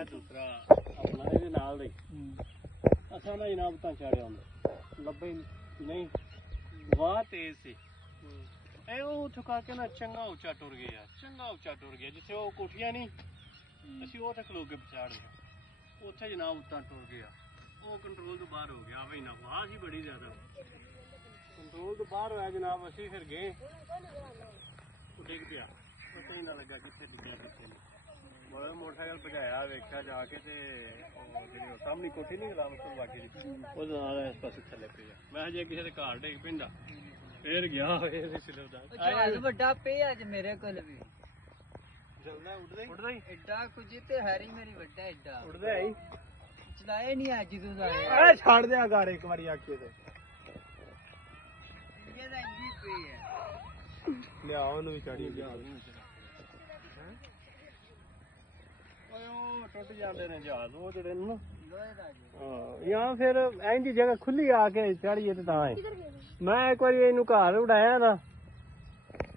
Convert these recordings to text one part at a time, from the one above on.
ਇਹ ਦੂਸਰਾ ਆਪਣਾ ਇਹਦੇ ਨਾਲ ਦੇ ਅਸਾਂ ਦਾ ਜਨਾਬ ਤਾਂ ਛਾੜਿਆ ਹੁੰਦਾ ਲੱਭੇ ਨਹੀਂ ਵਾਹ ਤੇਜ਼ ਸੀ ਇਹ ਉਹ ਚੁਕਾ ਕੇ ਨਾ ਚੰਗਾ ਉੱਚਾ ਟੁਰ ਗਿਆ ਜਿੱਥੇ ਉਹ ਕੋਠੀਆਂ ਨਹੀਂ ਅਸੀਂ ਉਹ ਤੇ ਖਲੋ ਕੇ ਪਛਾੜ ਲਿਆ ਉੱਥੇ ਜਨਾਬ ਉੱਤਾਂ ਟੁਰ ਗਿਆ ਉਹ ਕੰਟਰੋਲ ਤੋਂ ਬਾਹਰ ਹੋ ਗਿਆ ਬਈ ਨਾ ਵਾਹ ਸੀ ਬੜੀ ਜ਼ਿਆਦਾ ਕੰਟਰੋਲ ਤੋਂ ਬਾਹਰ ਹੋਇਆ ਜਨਾਬ ਅਸੀਂ ਫਿਰ ਗਏ ਉਹ ਡਿੱਗ ਪਿਆ ਪਤਾ ਹੀ ਨਾ ਲੱਗਾ ਕਿੱਥੇ ਡਿੱਗਿਆ ਕਿੱਥੇ ਨਹੀਂ ਮੋਟਰਸਾਈਕਲ ਭਜਾਇਆ ਵੇਖਿਆ ਜਾ ਕੇ ਤੇ ਉਹ ਜਿਹੜੀ ਸਾਹਮਣੀ ਕੋਠੀ ਨਹੀਂ ਗਲਾਮਸਪੁਰ ਵਾਗੀ ਦੀ ਉਹਦੇ ਨਾਲ ਇਸ ਪਾਸੇ ਥੱਲੇ ਪਿਆ ਮੈਂ ਜੇ ਕਿਸੇ ਦੇ ਘਰ ਡਿੱਗ ਪੈਂਦਾ ਫੇਰ ਗਿਆ ਫੇਰ ਸਿਲਵਦਾ ਜਹਾਜ਼ ਵੱਡਾ ਪਿਆ ਅੱਜ ਮੇਰੇ ਕੋਲ ਵੀ ਜਲਦਾ ਉੱਡਦਾ ਹੀ ਐਡਾ ਕੁਝ ਤੇ ਹੈਰੀ ਮੇਰੀ ਵੱਡਾ ਐਡਾ ਉੱਡਦਾ ਹੀ ਚਲਾਏ ਨਹੀਂ ਅੱਜ ਤੂੰ ਸਾਰੇ ਐ ਛੱਡ ਦਿਆ ਘਰ ਇੱਕ ਵਾਰੀ ਆਖੇ ਤੇ ਇਹਦਾ ਇੰਜੀ ਪਈ ਹੈ ਲਿਆ ਉਹਨੂੰ ਵੀ ਚੜੀ ਓਏ ਉਹ ਟੁੱਟ ਜਾਂਦੇ ਨੇ ਜਹਾਜ਼ ਉਹ ਜਿਹੜੇ ਨੇ ਨਾ ਲੋਹੇ ਦਾ ਜੀ ਹਾਂ ਜਾਂ ਫਿਰ ਇੰਜ ਦੀ ਜਗ੍ਹਾ ਖੁੱਲੀ ਆ ਕੇ ਚੜੀਏ ਤੇ ਤਾਂ ਹੈ ਮੈਂ ਇੱਕ ਵਾਰੀ ਇਹਨੂੰ ਘਰ ਉਡਾਇਆ ਨਾ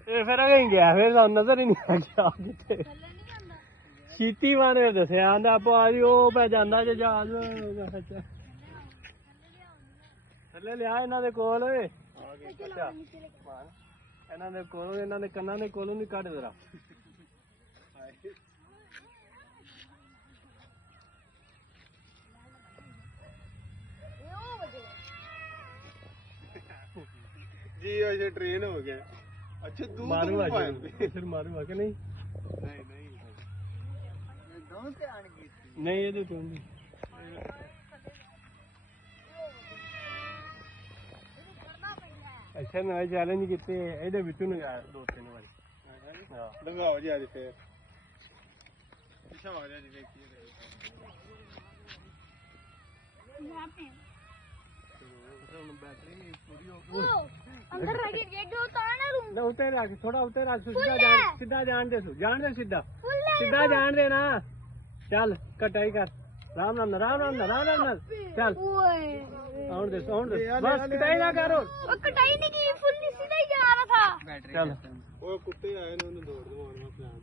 ਇਹ ਫਿਰ ਅਗੇ ਹੀ ਗਿਆ ਫਿਰ ਸਾਨੂੰ ਨਜ਼ਰ ਹੀ ਨਹੀਂ ਆ ਗਿਆ ਕਿੱਥੇ ਛੀਤੀ ਵਾਲੇ ਦੱਸਿਆ ਆਂਦਾ ਭਾਜੀ ਉਹ ਪੈ ਜਾਂਦਾ ਜੇ ਜਹਾਜ਼ ਥੱਲੇ ਲਿਆ ਇਹਨਾਂ ਦੇ ਕੋਲ ਅੱਛਾ ਇਹਨਾਂ ਦੇ ਕੋਲੋਂ ਇਹਨਾਂ ਦੇ ਕੰਨਾਂ ਦੇ ਕੋਲੋਂ ਨਹੀਂ ਕੱਢ ਜਰਾ जी वैसे ट्रेन हो गया अच्छा तू मारू फिर मारू आके नहीं दोनों से आने की नहीं ये तो तुम भी अच्छा मैं चैलेंज किते ਇਹਦੇ ਵਿੱਚੋਂ ਨੂੰ ਗਿਆ ਦੋ ਤਿੰਨ ਵਾਰੀ ਹਾਂ ਲੰਘਾਓ ਜੀ ਅੱਜ ਫੇਰ ਪਿੱਛਾ ਆ ਰਿਹਾ ਜੀ ਵੇਖੀਏ यहाँ पे बैटरी नहीं पूरी हो अंदर रह गया गेट उतारना रूम ना उतर रख थोड़ा उतर रख सीधा जान दे सीधा जान दे ना चल कटाई कर राम राम चल आउन दे बस कटाई ना करो वो कटाई नहीं की फुल सीधा ही जा रहा था बैटरी चल ਉਹ ਕੁੱਤੇ ਆਏ ਨੇ ਉਹਨੂੰ ਦੌੜ ਦਵਾਉਣ ਦਾ ਪਲਾਨ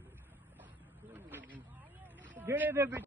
ਜਿਹੜੇ ਦੇ